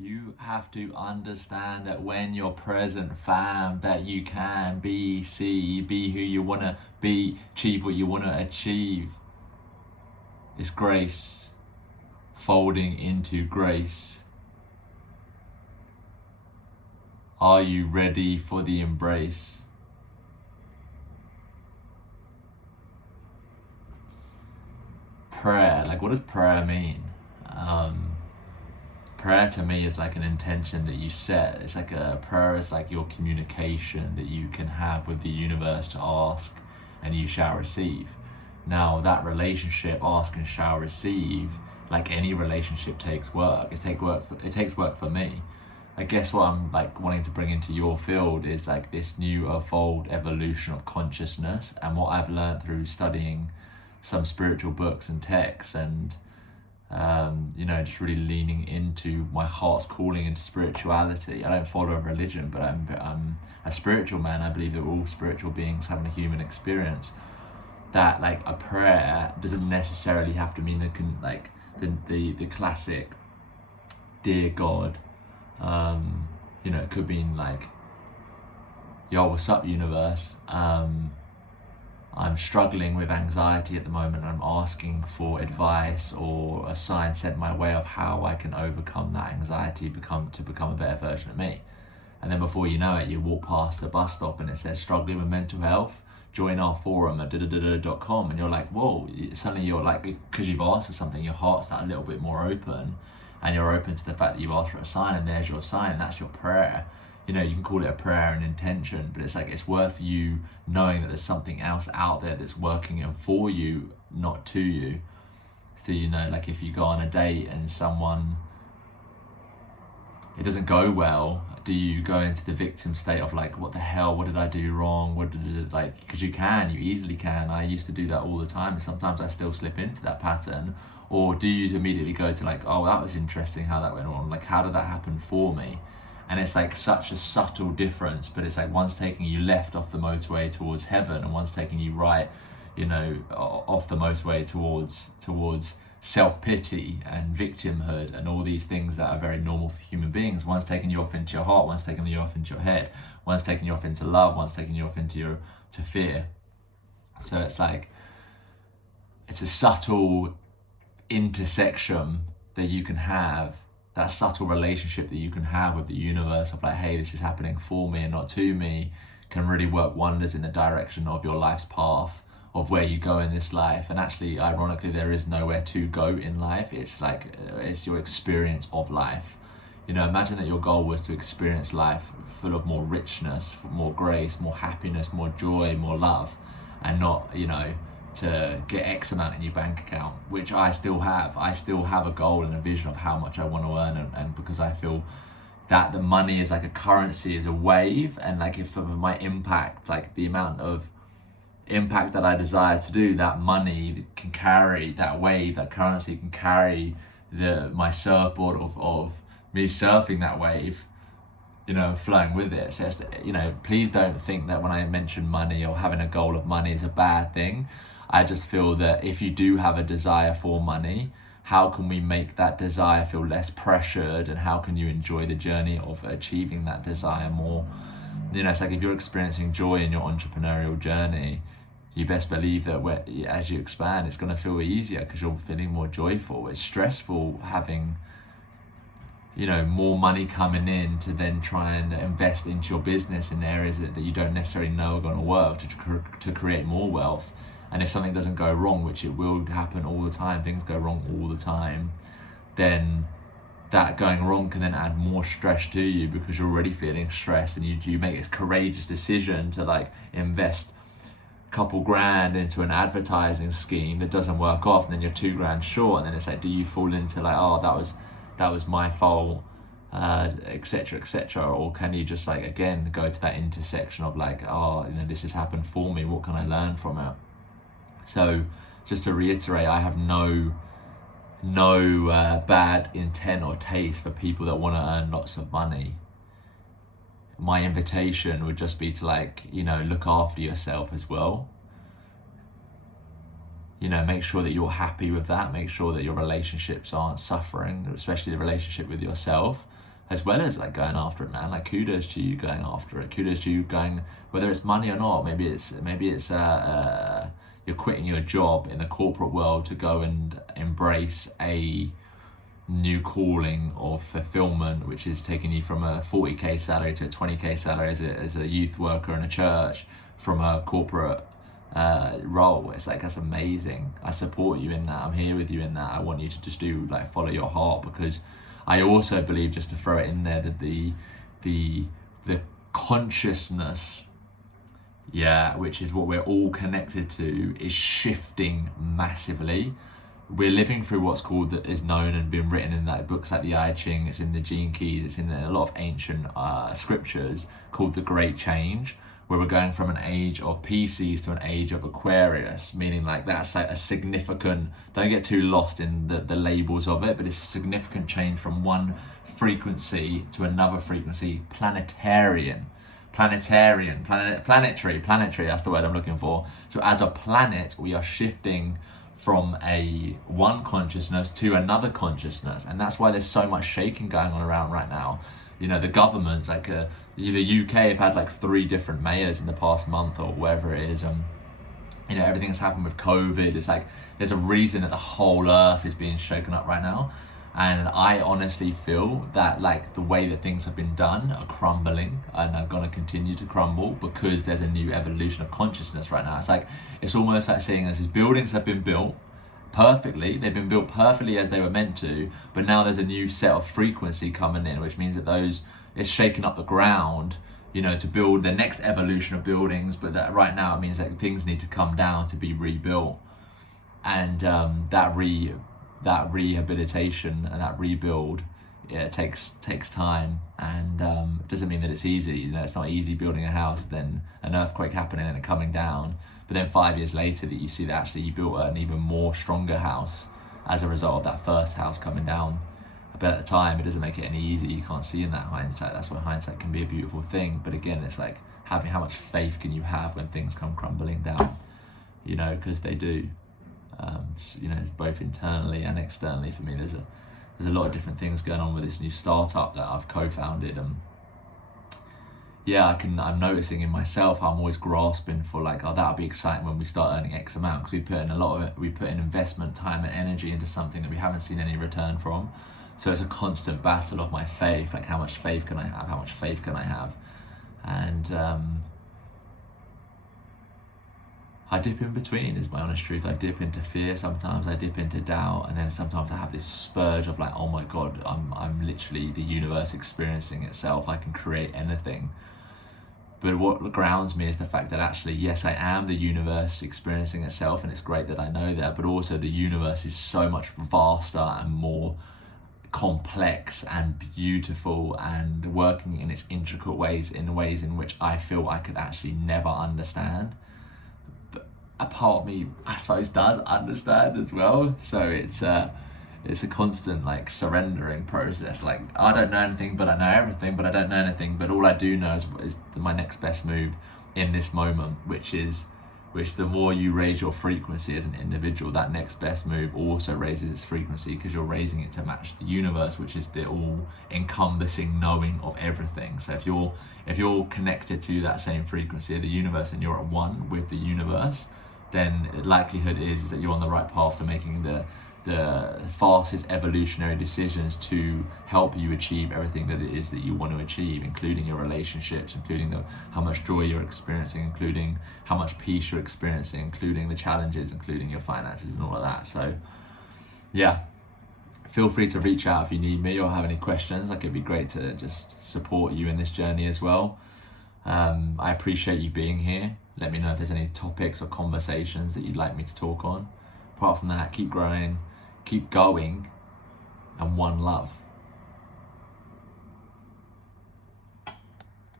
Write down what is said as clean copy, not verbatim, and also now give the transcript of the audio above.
You have to understand that when you're present, fam, that you can be, see, be who you want to be, achieve what you want to achieve. It's grace folding into grace. Are you ready for the embrace? Prayer, like what does prayer mean? Prayer to me is like an intention that you set. It's like a prayer is like your communication that you can have with the universe to ask and you shall receive. Now that relationship, ask and shall receive, like any relationship takes work. It takes work for me. I guess what I'm like wanting to bring into your field is like this new evolved evolution of consciousness, and what I've learned through studying some spiritual books and texts, and just really leaning into my heart's calling into spirituality. I don't follow a religion, but I'm a spiritual man. I believe that we're all spiritual beings having a human experience. That like a prayer doesn't necessarily have to mean the classic dear God. It could mean like, yo, what's up, universe? I'm struggling with anxiety at the moment. I'm asking for advice or a sign sent my way of how I can overcome that anxiety, to become a better version of me. And then before you know it, you walk past the bus stop and it says struggling with mental health, join our forum at .com, and you're like, whoa, suddenly you're like, because you've asked for something, your heart's that a little bit more open, and you're open to the fact that you've asked for a sign, and there's your sign, and that's your prayer. You can call it a prayer and intention, but it's like, it's worth you knowing that there's something else out there that's working and for you, not to you. So, like if you go on a date and it doesn't go well, do you go into the victim state of like, what the hell, what did I do wrong? Because you easily can. I used to do that all the time, and sometimes I still slip into that pattern. Or do you immediately go to like, oh, that was interesting how that went on, like how did that happen for me? And it's like such a subtle difference, but it's like one's taking you left off the motorway towards heaven, and one's taking you right, off the motorway towards self-pity and victimhood and all these things that are very normal for human beings. One's taking you off into your heart, one's taking you off into your head, one's taking you off into love, one's taking you off into to fear. So it's like, it's a subtle intersection that you can have, that subtle relationship that you can have with the universe of like, hey, this is happening for me and not to me, can really work wonders in the direction of your life's path, of where you go in this life. And actually, ironically, there is nowhere to go in life. It's like, it's your experience of life. Imagine that your goal was to experience life full of more richness, more grace, more happiness, more joy, more love, and not, to get X amount in your bank account, which I still have. I still have a goal and a vision of how much I want to earn, and because I feel that the money is like a currency, is a wave, and like if of my impact, like the amount of impact that I desire to do, that money can carry, that wave, that currency can carry my surfboard of me surfing that wave, flowing with it. So please don't think that when I mention money or having a goal of money is a bad thing. I just feel that if you do have a desire for money, how can we make that desire feel less pressured, and how can you enjoy the journey of achieving that desire more? It's like if you're experiencing joy in your entrepreneurial journey, you best believe that as you expand, it's going to feel easier because you're feeling more joyful. It's stressful having more money coming in to then try and invest into your business in areas that you don't necessarily know are going to work to create more wealth. And if something doesn't go wrong, which it will happen all the time, things go wrong all the time, then that going wrong can then add more stress to you because you're already feeling stressed, and you make this courageous decision to like invest a couple grand into an advertising scheme that doesn't work off, and then you're $2,000 short, and then it's like, do you fall into like, oh, that was my fault, etc., or can you just like again go to that intersection of like, oh, this has happened for me, what can I learn from it? So just to reiterate, I have no bad intent or taste for people that want to earn lots of money. My invitation would just be to like, look after yourself as well. Make sure that you're happy with that. Make sure that your relationships aren't suffering, especially the relationship with yourself. as well as like going after it, man. Like kudos to you going after it. Kudos to you going, whether it's money or not. Maybe it's you're quitting your job in the corporate world to go and embrace a new calling of fulfillment, which is taking you from a 40k salary to a 20k salary as a youth worker in a church from a corporate role. It's like, that's amazing. I support you in that. I'm here with you in that. I want you to just do like follow your heart, because I also believe, just to throw it in there, that the consciousness, which is what we're all connected to, is shifting massively. We're living through what's called, that is known and been written in like books like the I Ching, it's in the Gene Keys, it's in a lot of ancient scriptures, called the Great Change, where we're going from an age of Pisces to an age of Aquarius, meaning like that's like a significant, don't get too lost in the labels of it, but it's a significant change from one frequency to another frequency, planetary, that's the word I'm looking for. So as a planet, we are shifting from a one consciousness to another consciousness, and that's why there's so much shaking going on around right now. You know, the governments, like the UK have had like 3 different mayors in the past month or whatever it is. You know, everything that's happened with COVID, it's like there's a reason that the whole earth is being shaken up right now. And I honestly feel that like the way that things have been done are crumbling and are going to continue to crumble, because there's a new evolution of consciousness right now. It's like, it's almost like saying as these buildings have been built perfectly, they've been built perfectly as they were meant to, but now there's a new set of frequency coming in, which means that those, it's shaking up the ground, you know, to build the next evolution of buildings. But that right now it means that things need to come down to be rebuilt, and that rehabilitation and that rebuild, it takes time, and it doesn't mean that it's easy. You know, it's not easy building a house, then an earthquake happening and it coming down, but then 5 years later that you see that actually you built an even more stronger house as a result of that first house coming down. But at the time, it doesn't make it any easier. You can't see in that hindsight. That's why hindsight can be a beautiful thing. But again, it's like having, how much faith can you have when things come crumbling down? You know, because they do. You know, both internally and externally. For me, there's a lot of different things going on with this new startup that I've co-founded, and I'm noticing in myself how I'm always grasping for like, oh, that'll be exciting when we start earning X amount, because we put in a lot of it, we put in investment, time and energy into something that we haven't seen any return from. So it's a constant battle of my faith, like how much faith can I have, how much faith can I have? And I dip in between, is my honest truth. I dip into fear sometimes, I dip into doubt, and then sometimes I have this spurge of like, oh my God, I'm literally the universe experiencing itself. I can create anything. But what grounds me is the fact that actually, yes, I am the universe experiencing itself, and it's great that I know that, but also the universe is so much vaster and more complex and beautiful and working in its intricate ways, in ways in which I feel I could actually never understand. A part of me, I suppose, does understand as well. So it's a constant like surrendering process. Like, I don't know anything, but I know everything, but I don't know anything. But all I do know is my next best move in this moment, which the more you raise your frequency as an individual, that next best move also raises its frequency, because you're raising it to match the universe, which is the all encompassing knowing of everything. So if you're connected to that same frequency of the universe and you're at one with the universe, then the likelihood is that you're on the right path to making the fastest evolutionary decisions to help you achieve everything that it is that you want to achieve, including your relationships, including how much joy you're experiencing, including how much peace you're experiencing, including the challenges, including your finances and all of that. So yeah, feel free to reach out if you need me or have any questions. Like, it'd be great to just support you in this journey as well. I appreciate you being here. Let me know if there's any topics or conversations that you'd like me to talk on. Apart from that, keep growing, keep going, and one love.